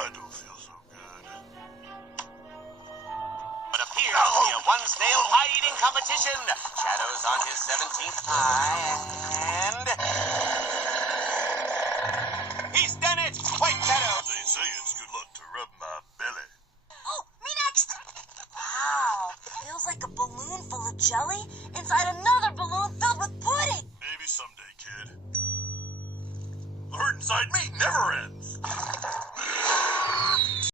I don't feel so good. What appears to be a one-snail pie-eating competition. Shadow's on his 17th pie, and... he's done it! Wait, Shadow! They say it's good luck to rub my belly. Oh, me next! Wow, it feels like a balloon full of jelly inside another balloon filled with pudding. Maybe someday, kid. The hurt inside me never ends.